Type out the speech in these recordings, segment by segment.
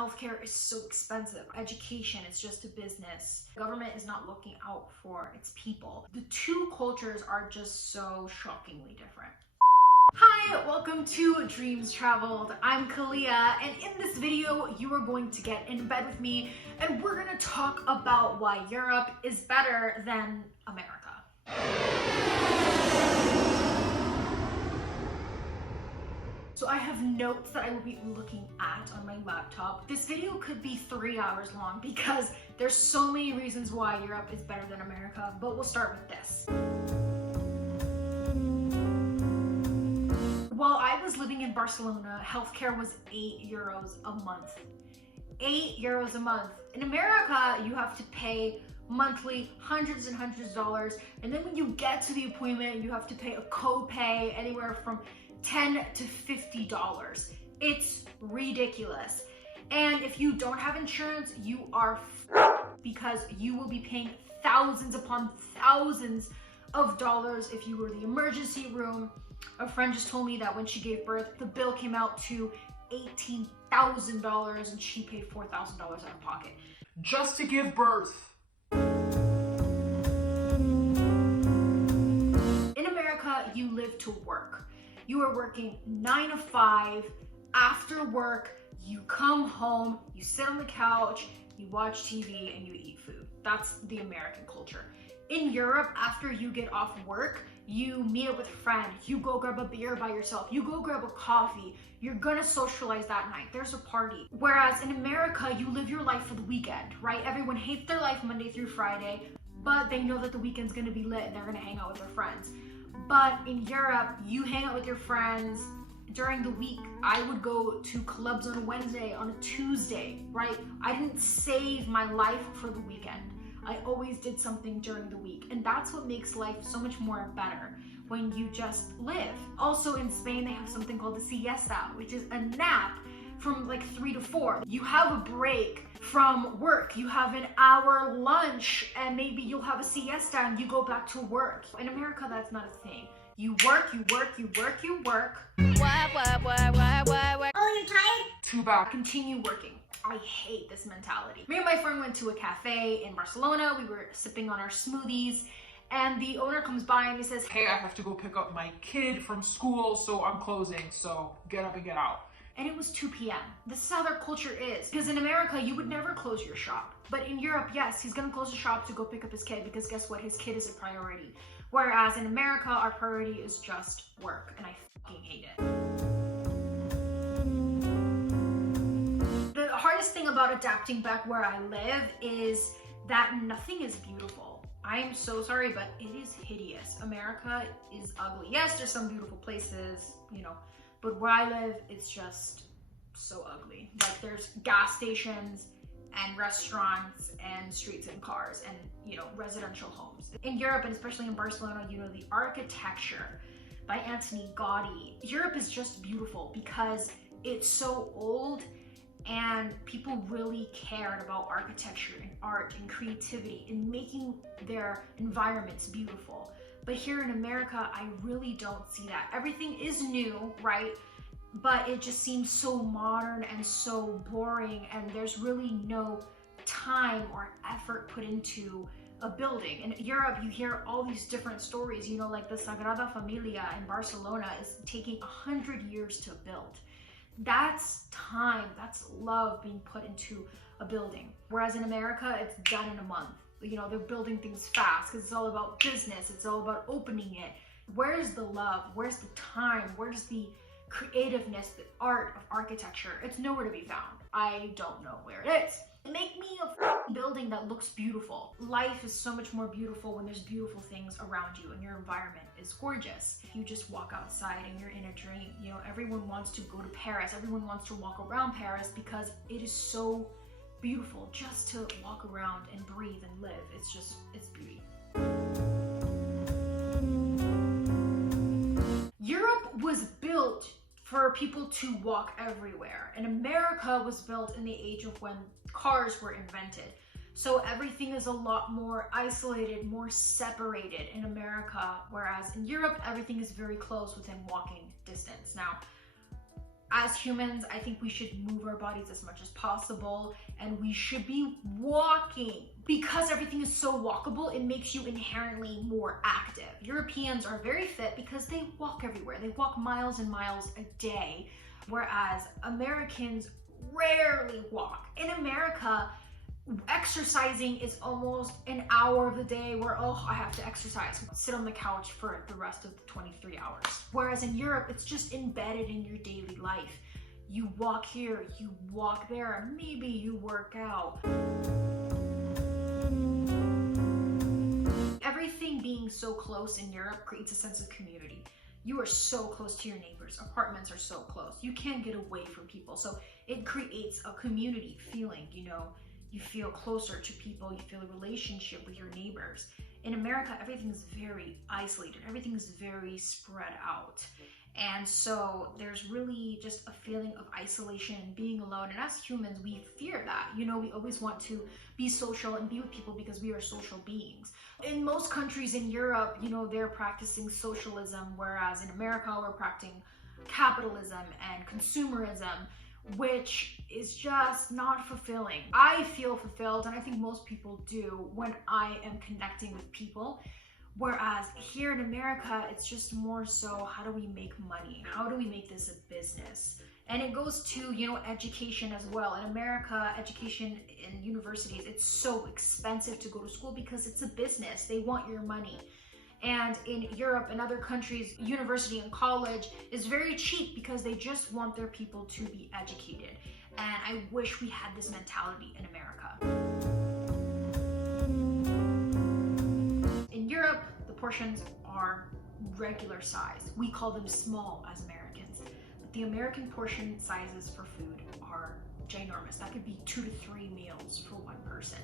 Healthcare is so expensive. Education is just a business. Government is not looking out for its people. The two cultures are just so shockingly different. Hi, welcome to Dreams Traveled. I'm Kaliah, and in this video, you are going to get in bed with me, and we're gonna talk about why Europe is better than America. So I have notes that I will be looking at on my laptop. This video could be 3 hours long because there's so many reasons why Europe is better than America, but we'll start with this. While I was living in Barcelona, healthcare was €8 a month. €8 a month. In America, you have to pay monthly hundreds and hundreds of dollars, and then when you get to the appointment, you have to pay a co-pay anywhere from $10 to $50. It's ridiculous. And if you don't have insurance, you are because you will be paying thousands upon thousands of dollars if you were in the emergency room. A friend just told me that when she gave birth, the bill came out to $18,000 and she paid $4,000 out of pocket. Just to give birth. In America, you live to work. You are working 9 to 5. After work, you come home, you sit on the couch, you watch TV, and you eat food. That's the American culture. In Europe, after you get off work, you meet up with a friend, you go grab a beer by yourself, you go grab a coffee, you're gonna socialize that night, there's a party. Whereas in America, you live your life for the weekend, right? Everyone hates their life Monday through Friday, but they know that the weekend's gonna be lit and they're gonna hang out with their friends. But in Europe, you hang out with your friends during the week. I would go to clubs on a Wednesday, on a Tuesday, right? I didn't save my life for the weekend. I always did something during the week. And that's what makes life so much more better when you just live. Also in Spain, they have something called the siesta, which is a nap from like 3 to 4. You have a break from work, you have an hour lunch, and maybe you'll have a siesta and you go back to work. In America, that's not a thing. You work, you work, you work, you work. Oh, you're tired? Too bad. Continue working. I hate this mentality. Me and my friend went to a cafe in Barcelona. We were sipping on our smoothies, and the owner comes by and he says, Hey, I have to go pick up my kid from school, so I'm closing, so get up and get out. And it was 2 p.m. This is how their culture is. Because in America, you would never close your shop. But in Europe, yes, he's gonna close the shop to go pick up his kid because guess what? His kid is a priority. Whereas in America, our priority is just work, and I fucking hate it. The hardest thing about adapting back where I live is that nothing is beautiful. I'm so sorry, but it is hideous. America is ugly. Yes, there's some beautiful places, you know, but where I live, it's just so ugly. Like there's gas stations and restaurants and streets and cars and, you know, residential homes. In Europe, and especially in Barcelona, you know, the architecture by Anthony Gaudi. Europe is just beautiful because it's so old and people really cared about architecture and art and creativity and making their environments beautiful. But here in America, I really don't see that. Everything is new, right? But it just seems so modern and so boring, and there's really no time or effort put into a building. In Europe, you hear all these different stories, you know, like the Sagrada Familia in Barcelona is taking 100 years to build. That's time, that's love being put into a building. Whereas in America, it's done in a month. You know, they're building things fast because it's all about business, it's all about opening it. Where's the love? Where's the time? Where's the creativeness, the art of architecture? It's nowhere to be found. I don't know where it is. Make me a building that looks beautiful. Life is so much more beautiful when there's beautiful things around you and your environment is gorgeous. You just walk outside and you're in a dream. You know, everyone wants to go to Paris. Everyone wants to walk around Paris because it is so beautiful just to walk around and breathe and live. It's just, it's beauty. Europe was built for people to walk everywhere, and America was built in the age of when cars were invented. So everything is a lot more isolated, more separated in America, whereas in Europe, everything is very close within walking distance. Now, As humans, I think we should move our bodies as much as possible, and we should be walking. Because everything is so walkable, it makes you inherently more active. Europeans are very fit because they walk everywhere. They walk miles and miles a day, whereas Americans rarely walk. In America, exercising is almost an hour of the day where, oh, I have to exercise. Sit on the couch for the rest of the 23 hours. Whereas in Europe, it's just embedded in your daily life. You walk here, you walk there, maybe you work out. Everything being so close in Europe creates a sense of community. You are so close to your neighbors. Apartments are so close. You can't get away from people. So it creates a community feeling, you know. You feel closer to people, you feel a relationship with your neighbors. In America, everything is very isolated, everything is very spread out. And so there's really just a feeling of isolation and being alone. And as humans, we fear that. You know, we always want to be social and be with people because we are social beings. In most countries in Europe, you know, they're practicing socialism, whereas in America, we're practicing capitalism and consumerism, which is just not fulfilling. I feel fulfilled, and I think most people do, when I am connecting with people. Whereas here in America, it's just more so, how do we make money? How do we make this a business? And it goes to, you know, education as well. In America, education in universities, it's so expensive to go to school because it's a business. They want your money. And in Europe and other countries, university and college is very cheap because they just want their people to be educated. And I wish we had this mentality in America. In Europe, the portions are regular size. We call them small as Americans. But the American portion sizes for food are ginormous. That could be 2 to 3 meals for one person.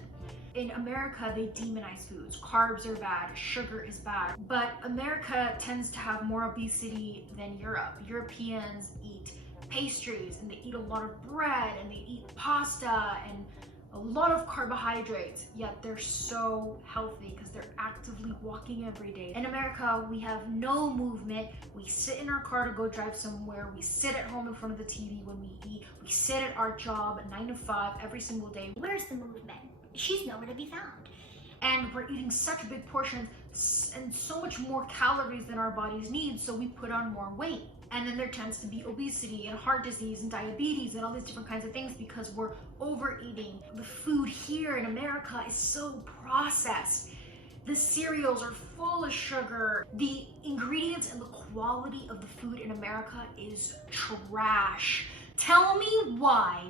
In America, they demonize foods. Carbs are bad, sugar is bad. But America tends to have more obesity than Europe. Europeans eat pastries and they eat a lot of bread and they eat pasta and a lot of carbohydrates, yet they're so healthy because they're actively walking every day. In America, we have no movement. We sit in our car to go drive somewhere. We sit at home in front of the TV when we eat. We sit at our job at 9 to 5 every single day. Where's the movement? She's nowhere to be found. And we're eating such big portions and so much more calories than our bodies need, so we put on more weight. And then there tends to be obesity and heart disease and diabetes and all these different kinds of things because we're overeating. The food here in America is so processed. The cereals are full of sugar. The ingredients and the quality of the food in America is trash. Tell me why.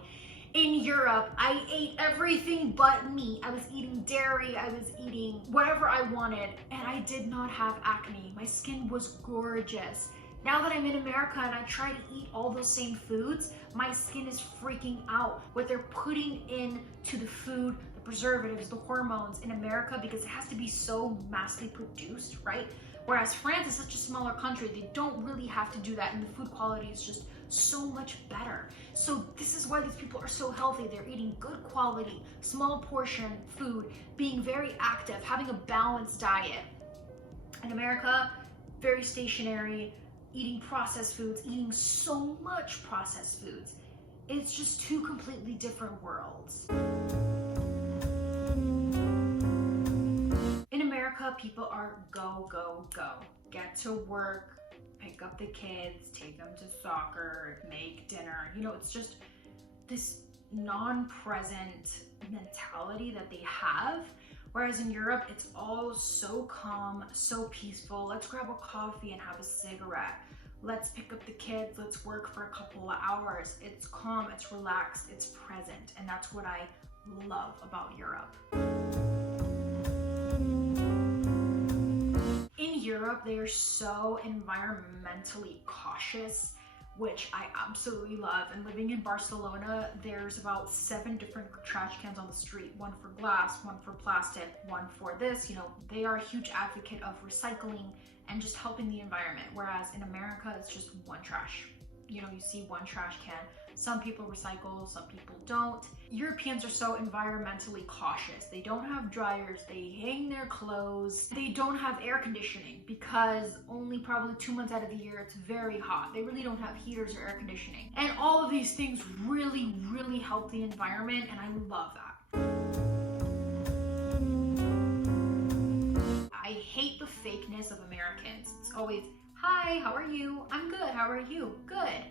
In Europe, I ate everything but meat. I was eating dairy, I was eating whatever I wanted, and I did not have acne. My skin was gorgeous. Now that I'm in America and I try to eat all those same foods, my skin is freaking out. What they're putting into the food, the preservatives, the hormones in America, because it has to be so massively produced, right? Whereas France is such a smaller country, they don't really have to do that, and the food quality is just so much better. So this is why these people are so healthy. They're eating good quality, small portion food, being very active, having a balanced diet. In America, very stationary, eating processed foods, eating so much processed foods. It's just two completely different worlds. In America, people are go, go, go. Get to work, pick up the kids, take them to soccer, make dinner. You know, it's just this non-present mentality that they have. Whereas in Europe, it's all so calm, so peaceful. Let's grab a coffee and have a cigarette. Let's pick up the kids, let's work for a couple of hours. It's calm, it's relaxed, it's present. And that's what I love about Europe. In Europe, they are so environmentally cautious, which I absolutely love. And living in Barcelona, there's about 7 different trash cans on the street, one for glass, one for plastic, one for this. You know, they are a huge advocate of recycling and just helping the environment. Whereas in America, it's just one trash. You know, you see one trash can, Some people recycle, some people don't. Europeans are so environmentally cautious. They don't have dryers, they hang their clothes. They don't have air conditioning because only probably 2 months out of the year it's very hot. They really don't have heaters or air conditioning. And all of these things really, really help the environment, and I love that. I hate the fakeness of Americans. It's always, hi, how are you? I'm good, how are you? Good.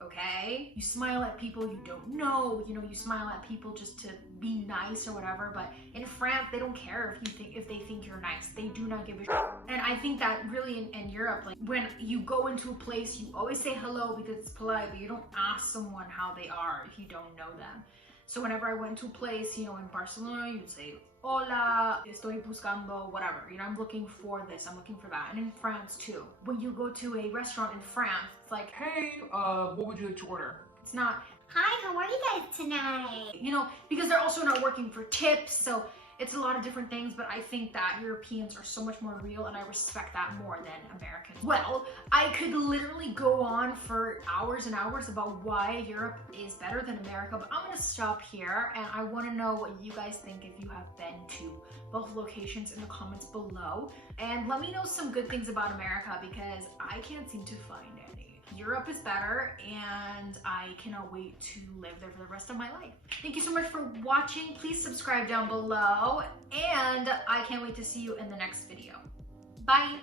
Okay? You smile at people you don't know, you know, you smile at people just to be nice or whatever, but in France, they don't care if they think you're nice. They do not give a shit. And I think that really in Europe, like when you go into a place, you always say hello because it's polite, but you don't ask someone how they are if you don't know them. So whenever I went to a place, you know, in Barcelona, you'd say, hola, estoy buscando, whatever. You know, I'm looking for this, I'm looking for that. And in France too. When you go to a restaurant in France, it's like, Hey, what would you like to order? it's not, Hi, how are you guys tonight? you know, because they're also not working for tips. So it's a lot of different things, but I think that Europeans are so much more real and I respect that more than Americans. Well, I could literally go on for hours and hours about why Europe is better than America, but I'm gonna stop here and I wanna know what you guys think if you have been to both locations in the comments below. And let me know some good things about America because I can't seem to find any. Europe is better and I cannot wait to live there for the rest of my life. Thank you so much for watching. Please subscribe down below and I can't wait to see you in the next video. Bye.